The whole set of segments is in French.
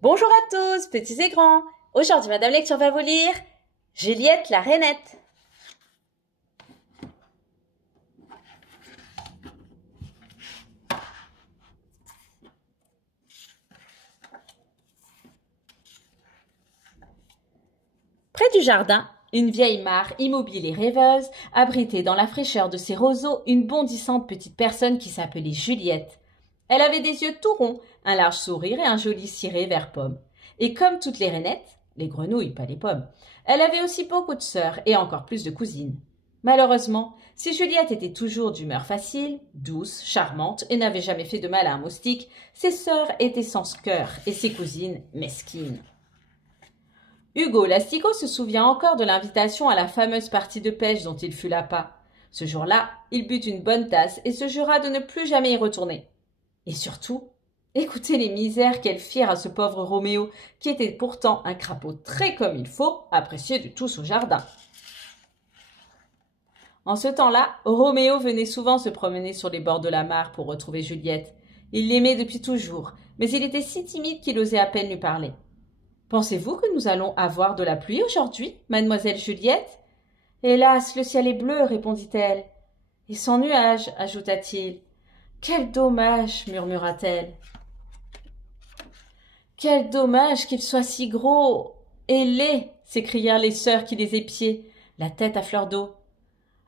Bonjour à tous, petits et grands. Aujourd'hui, Madame Lecture va vous lire Juliette la Rainette. Près du jardin, une vieille mare immobile et rêveuse abritait dans la fraîcheur de ses roseaux une bondissante petite personne qui s'appelait Juliette. Elle avait des yeux tout ronds, un large sourire et un joli ciré vert pomme. Et comme toutes les rainettes, les grenouilles, pas les pommes, elle avait aussi beaucoup de sœurs et encore plus de cousines. Malheureusement, si Juliette était toujours d'humeur facile, douce, charmante et n'avait jamais fait de mal à un moustique, ses sœurs étaient sans cœur et ses cousines mesquines. Hugo l'asticot se souvient encore de l'invitation à la fameuse partie de pêche dont il fut l'appât. Ce jour-là, il but une bonne tasse et se jura de ne plus jamais y retourner. Et surtout, écoutez les misères qu'elles firent à ce pauvre Roméo, qui était pourtant un crapaud très comme il faut, apprécié de tous au jardin. En ce temps-là, Roméo venait souvent se promener sur les bords de la mare pour retrouver Juliette. Il l'aimait depuis toujours, mais il était si timide qu'il osait à peine lui parler. « Pensez-vous que nous allons avoir de la pluie aujourd'hui, mademoiselle Juliette ?»« Hélas, le ciel est bleu, répondit-elle. « Et sans nuages, ajouta-t-il. « Quel dommage, murmura-t-elle. « Quel dommage qu'il soit si gros et laid, s'écrièrent les sœurs qui les épiaient, la tête à fleur d'eau.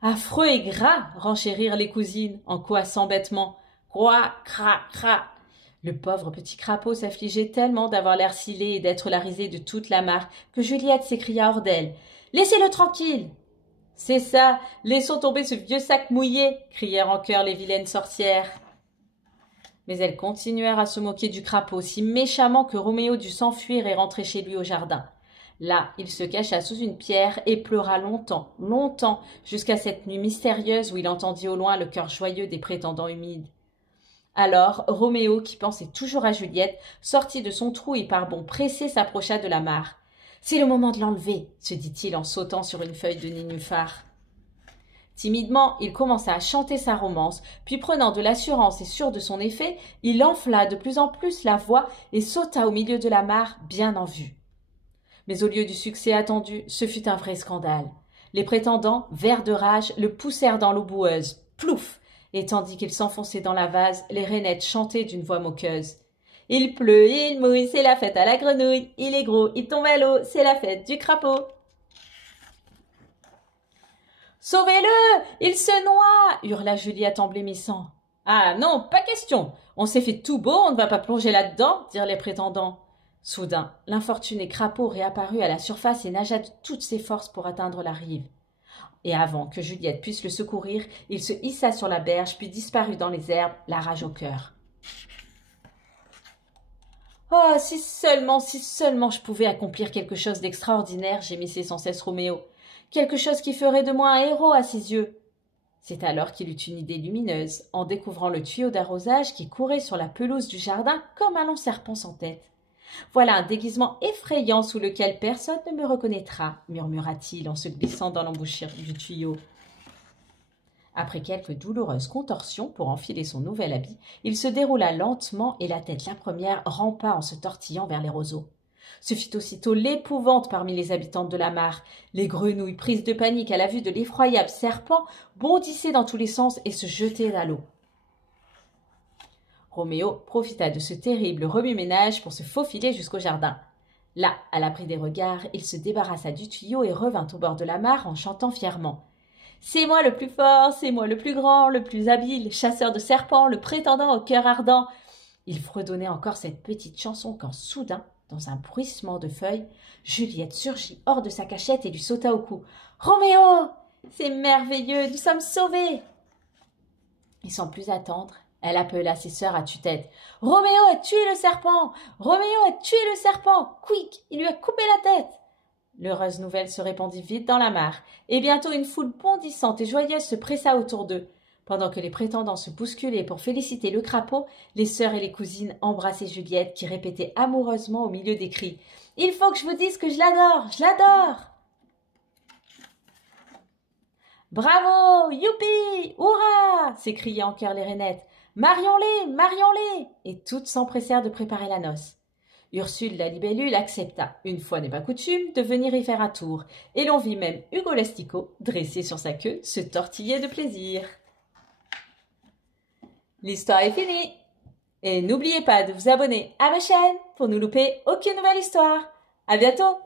Affreux et gras, renchérirent les cousines, en coassant bêtement. Croix, cra, cra. Le pauvre petit crapaud s'affligeait tellement d'avoir l'air si laid et d'être la risée de toute la mare que Juliette s'écria hors d'elle. « Laissez-le tranquille !»« C'est ça, laissons tomber ce vieux sac mouillé !» crièrent en chœur les vilaines sorcières. Mais elles continuèrent à se moquer du crapaud si méchamment que Roméo dut s'enfuir et rentrer chez lui au jardin. Là, il se cacha sous une pierre et pleura longtemps, longtemps, jusqu'à cette nuit mystérieuse où il entendit au loin le cœur joyeux des prétendants humides. Alors, Roméo, qui pensait toujours à Juliette, sortit de son trou et par bonds pressés s'approcha de la mare. « C'est le moment de l'enlever, » se dit-il en sautant sur une feuille de nénuphar. Timidement, il commença à chanter sa romance, puis prenant de l'assurance et sûr de son effet, il enfla de plus en plus la voix et sauta au milieu de la mare, bien en vue. Mais au lieu du succès attendu, ce fut un vrai scandale. Les prétendants, verts de rage, le poussèrent dans l'eau boueuse. Plouf! Et tandis qu'il s'enfonçait dans la vase, les rainettes chantaient d'une voix moqueuse. « Il pleut, il mouille, c'est la fête à la grenouille. Il est gros, il tombe à l'eau, c'est la fête du crapaud. » « Sauvez-le! Il se noie !» hurla Juliette en blêmissant. « Ah non, pas question. On s'est fait tout beau, on ne va pas plonger là-dedans, » dirent les prétendants. Soudain, l'infortuné crapaud réapparut à la surface et nagea de toutes ses forces pour atteindre la rive. Et avant que Juliette puisse le secourir, il se hissa sur la berge, puis disparut dans les herbes, la rage au cœur. « Oh, si seulement je pouvais accomplir quelque chose d'extraordinaire, » gémissait sans cesse Roméo. « Quelque chose qui ferait de moi un héros à ses yeux. » C'est alors qu'il eut une idée lumineuse, en découvrant le tuyau d'arrosage qui courait sur la pelouse du jardin comme un long serpent sans tête. « Voilà un déguisement effrayant sous lequel personne ne me reconnaîtra, » murmura-t-il en se glissant dans l'embouchure du tuyau. Après quelques douloureuses contorsions pour enfiler son nouvel habit, il se déroula lentement et la tête la première rampa en se tortillant vers les roseaux. Ce fut aussitôt l'épouvante parmi les habitantes de la mare. Les grenouilles, prises de panique à la vue de l'effroyable serpent, bondissaient dans tous les sens et se jetaient à l'eau. Roméo profita de ce terrible remue-ménage pour se faufiler jusqu'au jardin. Là, à l'abri des regards, il se débarrassa du tuyau et revint au bord de la mare en chantant fièrement. « C'est moi le plus fort, c'est moi le plus grand, le plus habile, chasseur de serpents, le prétendant au cœur ardent. » Il fredonnait encore cette petite chanson quand soudain, dans un bruissement de feuilles, Juliette surgit hors de sa cachette et lui sauta au cou. « Roméo, c'est merveilleux, nous sommes sauvés !» Et sans plus attendre, elle appela ses sœurs à tue-tête. « Roméo a tué le serpent! Roméo a tué le serpent! Quick, il lui a coupé la tête !» L'heureuse nouvelle se répandit vite dans la mare, et bientôt une foule bondissante et joyeuse se pressa autour d'eux. Pendant que les prétendants se bousculaient pour féliciter le crapaud, les sœurs et les cousines embrassaient Juliette qui répétait amoureusement au milieu des cris « Il faut que je vous dise que je l'adore, je l'adore !» « Bravo, youpi, hurrah !» s'écriaient en chœur les rainettes. « Marions-les, marions-les !» Et toutes s'empressèrent de préparer la noce. Ursule la libellule accepta, une fois n'est pas coutume, de venir y faire un tour, et l'on vit même Hugo l'asticot, dressé sur sa queue, se tortiller de plaisir. L'histoire est finie. Et n'oubliez pas de vous abonner à ma chaîne pour ne louper aucune nouvelle histoire. À bientôt!